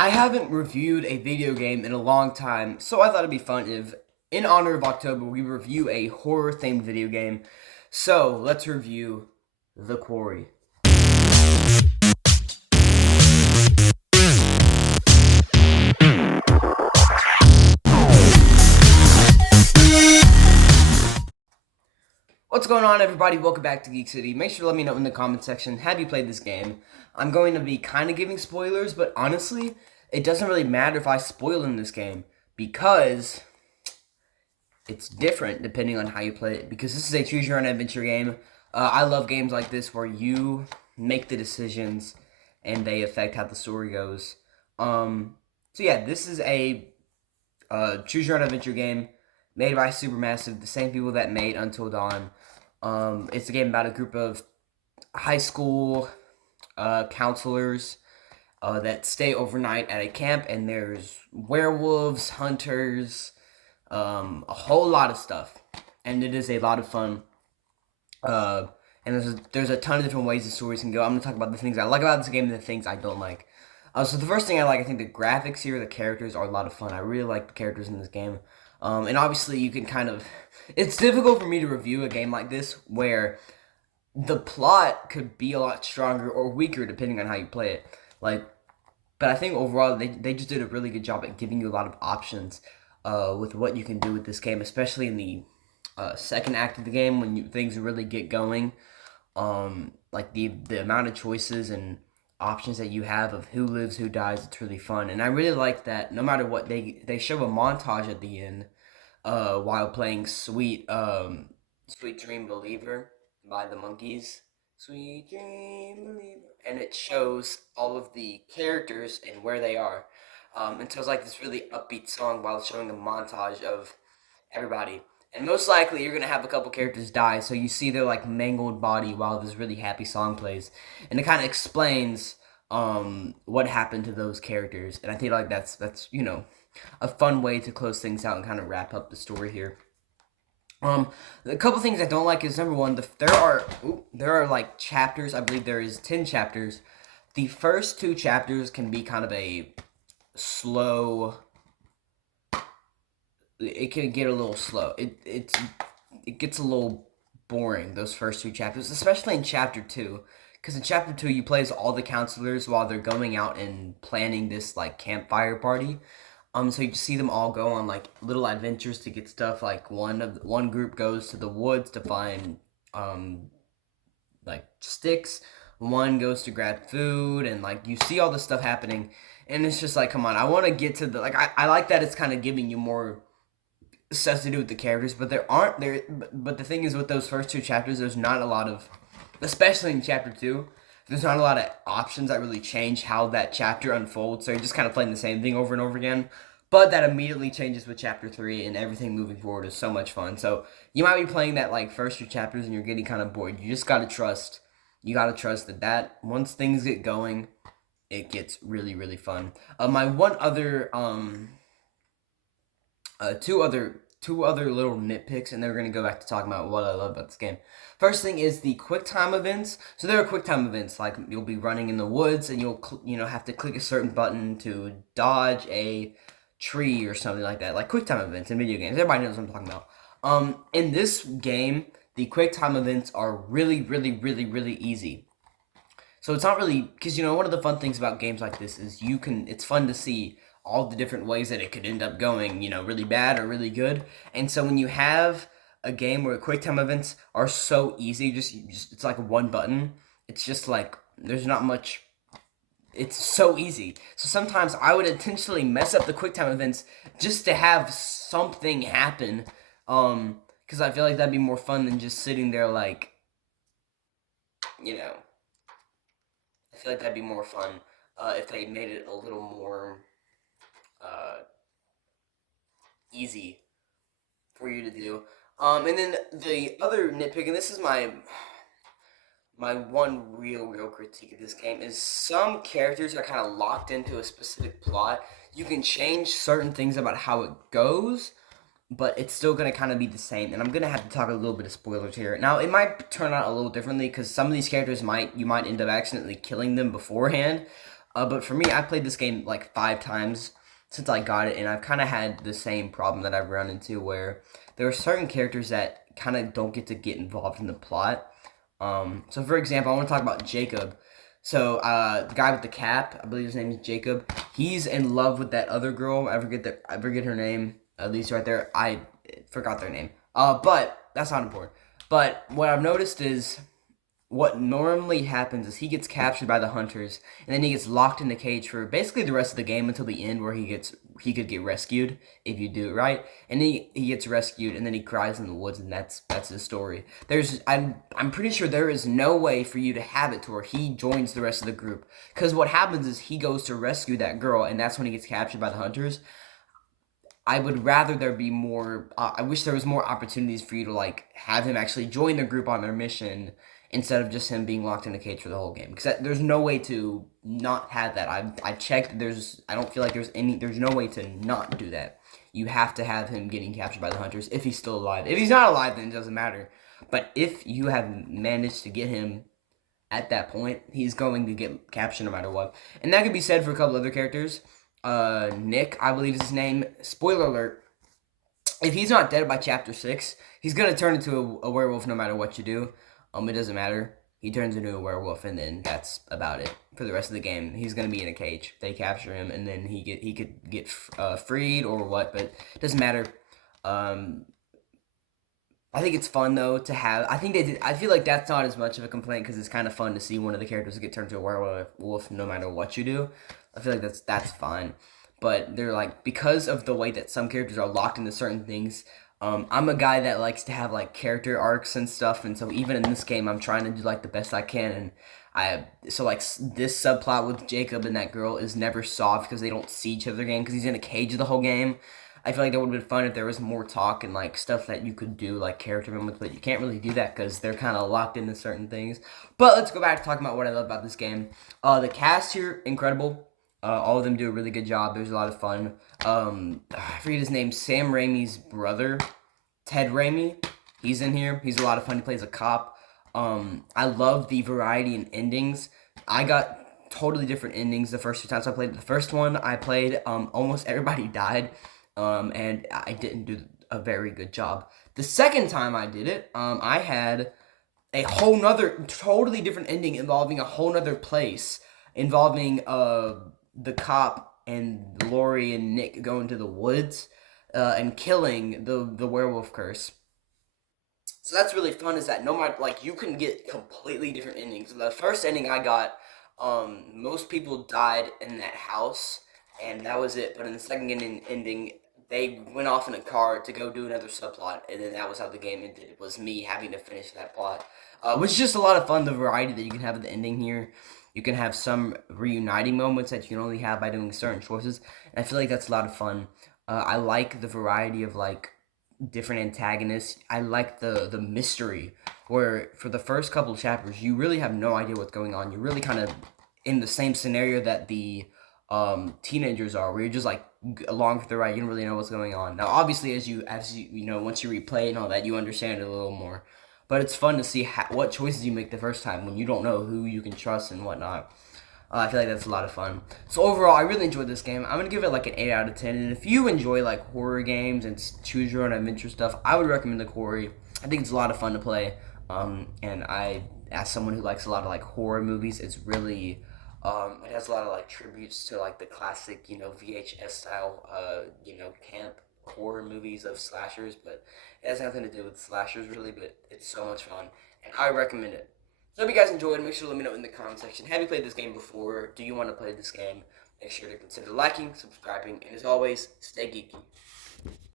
I haven't reviewed a video game in a long time, so I thought it'd be fun if, in honor of October, we review a horror themed video game. So let's review The Quarry. What's going on, everybody? Welcome back to Geek City. Make sure to let me know in the comment section, have you played this game? I'm going to be kind of giving spoilers, but honestly, it doesn't really matter if I spoil in this game, because it's different depending on how you play it, because this is a choose your own adventure game. I love games like this where you make the decisions and they affect how the story goes. So yeah, this is a choose your own adventure game made by Supermassive, the same people that made Until Dawn. It's a game about a group of high school counselors that stay overnight at a camp, and there's werewolves, hunters, a whole lot of stuff, and it is a lot of fun. And there's a ton of different ways the stories can go. I'm gonna talk about the things I like about this game and the things I don't like. So the first thing I like, I think the graphics here, the characters are a lot of fun. I really like the characters in this game. And obviously you can kind of, it's difficult for me to review a game like this where the plot could be a lot stronger or weaker depending on how you play it. But I think overall they just did a really good job at giving you a lot of options with what you can do with this game, especially in the second act of the game when things really get going. Like the amount of choices and options that you have of who lives, who dies, it's really fun. And I really like that no matter what, they show a montage at the end while playing Sweet Dream Believer by the Monkees. Sweet Dream Believer. And it shows all of the characters and where they are. And so it's like this really upbeat song while showing a montage of everybody. And most likely you're gonna have a couple characters die, so you see their like mangled body while this really happy song plays, and it kind of explains what happened to those characters. And I think like that's a fun way to close things out and kind of wrap up the story here. A couple things I don't like is number one, there are like chapters. I believe there is 10 chapters. The first two chapters can be kind of a slow. It can get a little slow. It gets a little boring, those first two chapters, especially in chapter 2, because in chapter 2 you play as all the counselors while they're going out and planning this like campfire party. So you just see them all go on like little adventures to get stuff. Like one group goes to the woods to find like sticks. One goes to grab food, and like you see all this stuff happening, and it's just like, come on, I want to get to the like I like that it's kind of giving you more stuff to do with the characters, but but the thing is, with those first two chapters, there's not a lot of, especially in chapter 2, there's not a lot of options that really change how that chapter unfolds, so you're just kind of playing the same thing over and over again. But that immediately changes with chapter 3, and everything moving forward is so much fun. So you might be playing that like first two chapters and you're getting kind of bored. You just gotta trust. You gotta trust that once things get going, it gets really, really fun. My one other two other little nitpicks, and then we're gonna go back to talking about what I love about this game. First thing is the quick time events. So there are quick time events, like you'll be running in the woods and you'll have to click a certain button to dodge a tree or something like that. Like quick time events in video games. Everybody knows what I'm talking about. In this game, the quick time events are really, really, really, really easy. So it's not really, because one of the fun things about games like this is it's fun to see all the different ways that it could end up going, really bad or really good. And so when you have a game where quick time events are so easy, just it's like one button. It's just like there's not much. It's so easy. So sometimes I would intentionally mess up the quick time events just to have something happen, because I feel like that'd be more fun than just sitting there like, I feel like that'd be more fun if they made it a little more easy for you to do. And then the other nitpick, and this is my one real critique of this game, is some characters are kind of locked into a specific plot. You can change certain things about how it goes, but it's still going to kind of be the same. And I'm going to have to talk a little bit of spoilers here. Now, it might turn out a little differently, because some of these characters you might end up accidentally killing them beforehand. But for me, I played this game like 5 times since I got it, and I've kind of had the same problem that I've run into where there are certain characters that kind of don't get involved in the plot. So for example, I want to talk about Jacob. So the guy with the cap, I believe his name is Jacob. He's in love with that other girl. I forget her name. At least right there, I forgot their name. But that's not important. But what I've noticed is what normally happens is he gets captured by the hunters, and then he gets locked in the cage for basically the rest of the game until the end, where he could get rescued if you do it right, and he gets rescued, and then he cries in the woods, and that's his story. I'm pretty sure there is no way for you to have it to where he joins the rest of the group, because what happens is he goes to rescue that girl, and that's when he gets captured by the hunters. I would rather there be more. I wish there was more opportunities for you to like have him actually join the group on their mission instead of just him being locked in a cage for the whole game. Because there's no way to not have that. I checked. I don't feel like there's no way to not do that. You have to have him getting captured by the hunters if he's still alive. If he's not alive, then it doesn't matter. But if you have managed to get him at that point, he's going to get captured no matter what. And that could be said for a couple other characters. Nick, I believe is his name. Spoiler alert. If he's not dead by chapter 6, he's gonna turn into a werewolf no matter what you do. It doesn't matter. He turns into a werewolf, and then that's about it for the rest of the game. He's gonna be in a cage. They capture him, and then he could get freed or what, but it doesn't matter. Um, I think it's fun though to have. I think they did. I feel like that's not as much of a complaint because it's kind of fun to see one of the characters get turned to a werewolf no matter what you do. I feel like that's fine, but they're like because of the way that some characters are locked into certain things. I'm a guy that likes to have like character arcs and stuff, and so even in this game, I'm trying to do like the best I can. And this subplot with Jacob and that girl is never solved because they don't see each other again because he's in a cage the whole game. I feel like that would have been fun if there was more talk and like stuff that you could do like character moments, but you can't really do that because they're kind of locked into certain things. But let's go back to talking about what I love about this game. The cast here incredible. All of them do a really good job. There's a lot of fun. I forget his name. Sam Raimi's brother, Ted Raimi. He's in here. He's a lot of fun. He plays a cop. I love the variety in endings. I got totally different endings the first 2 times I played. The first one I played, almost everybody died, and I didn't do a very good job. The second time I did it, I had a whole nother, totally different ending involving a whole nother place, involving the cop and Lori and Nick going to the woods, and killing the werewolf curse. So that's really fun. Is that no matter like you can get completely different endings. The first ending I got, most people died in that house, and that was it. But in the second ending, they went off in a car to go do another subplot, and then that was how the game ended. It was me having to finish that plot, which is just a lot of fun. The variety that you can have at the ending here. You can have some reuniting moments that you can only have by doing certain choices, and I feel like that's a lot of fun. I like the variety of like different antagonists. I like the mystery where for the first couple of chapters you really have no idea what's going on. You're really kind of in the same scenario that the teenagers are, where you're just like along for the ride. You don't really know what's going on. Now, obviously, as you know, once you replay and all that, you understand it a little more. But it's fun to see what choices you make the first time when you don't know who you can trust and whatnot. I feel like that's a lot of fun. So overall, I really enjoyed this game. I'm gonna give it like an 8 out of 10. And if you enjoy like horror games and choose your own adventure stuff, I would recommend the Quarry. I think it's a lot of fun to play. And as someone who likes a lot of like horror movies, it's really it has a lot of like tributes to like the classic, VHS style, camp horror movies of slashers. But it has nothing to do with slashers really. But it's so much fun, and I recommend it. So if you guys enjoyed, make sure to let me know in the comment section. Have you played this game before? Do you want to play this game? Make sure to consider liking, subscribing, and as always, stay geeky.